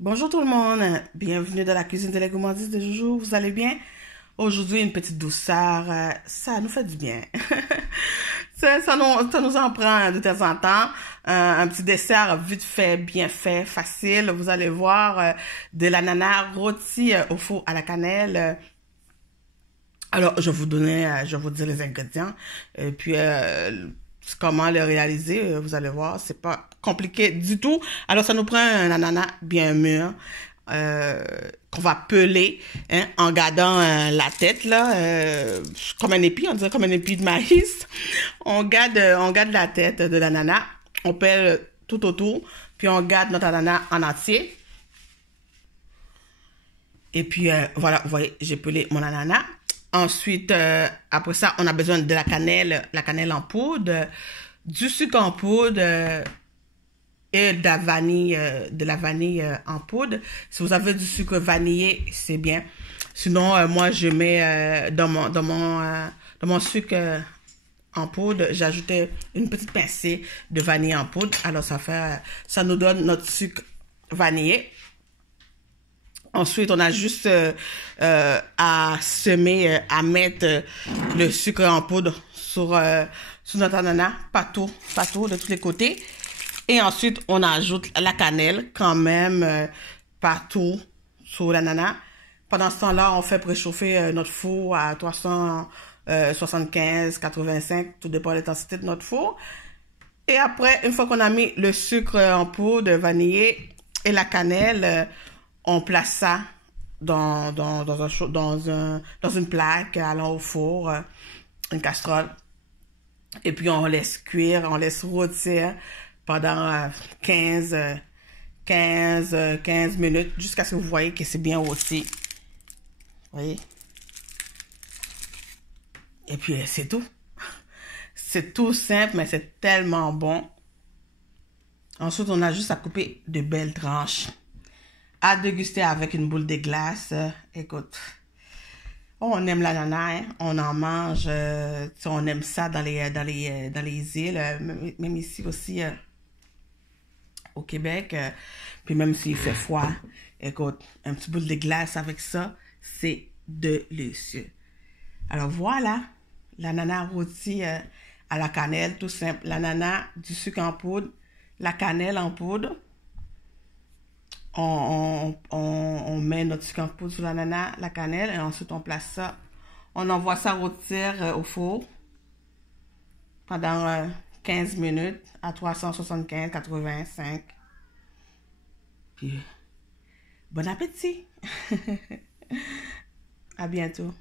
Bonjour tout le monde, bienvenue dans la cuisine de la gourmandise de Joujou, vous allez bien? Aujourd'hui, une petite douceur, ça nous fait du bien. Ça nous en prend de temps en temps. Un petit dessert vite fait, bien fait, facile. Vous allez voir de l'ananas rôti au four à la cannelle. Alors, je vais vous dire les ingrédients. Et puis, comment le réaliser, vous allez voir, c'est pas compliqué du tout. Alors, ça nous prend un ananas bien mûr, qu'on va peler, hein, en gardant la tête, là, comme un épi, on dirait comme un épi de maïs. On garde la tête de l'ananas, on pèle tout autour, puis on garde notre ananas en entier. Et puis, voilà, vous voyez, j'ai pelé mon ananas. Ensuite, après ça, on a besoin de la cannelle en poudre, du sucre en poudre et de la vanille en poudre. Si vous avez du sucre vanillé, c'est bien. Sinon, moi, je mets dans mon sucre en poudre, j'ajoutais une petite pincée de vanille en poudre. Alors, ça nous donne notre sucre vanillé. Ensuite, on a juste à semer, à mettre le sucre en poudre sur notre ananas, pas tout de tous les côtés. Et ensuite, on ajoute la cannelle quand même partout sur l'ananas. Pendant ce temps-là, on fait préchauffer notre four à 375, 85, tout dépend de l'intensité de notre four. Et après, une fois qu'on a mis le sucre en poudre vanillé et la cannelle, on place ça dans une plaque allant au four, une casserole. Et puis on laisse cuire, on laisse rôtir pendant 15 minutes jusqu'à ce que vous voyez que c'est bien rôti. Vous voyez? Et puis c'est tout. C'est tout simple, mais c'est tellement bon. Ensuite, on a juste à couper de belles tranches. À déguster avec une boule de glace. Écoute, on aime l'ananas, hein? On en mange, on aime ça dans les îles, même ici aussi au Québec. Puis même s'il fait froid, écoute, un petit boule de glace avec ça, c'est délicieux. Alors voilà, l'ananas rôti à la cannelle, tout simple. L'ananas, du sucre en poudre, la cannelle en poudre. On met notre sucre en poudre sur l'ananas, la cannelle, et ensuite on place ça. On envoie ça rôtir au four pendant 15 minutes à 375, 85. Puis, bon appétit! À bientôt.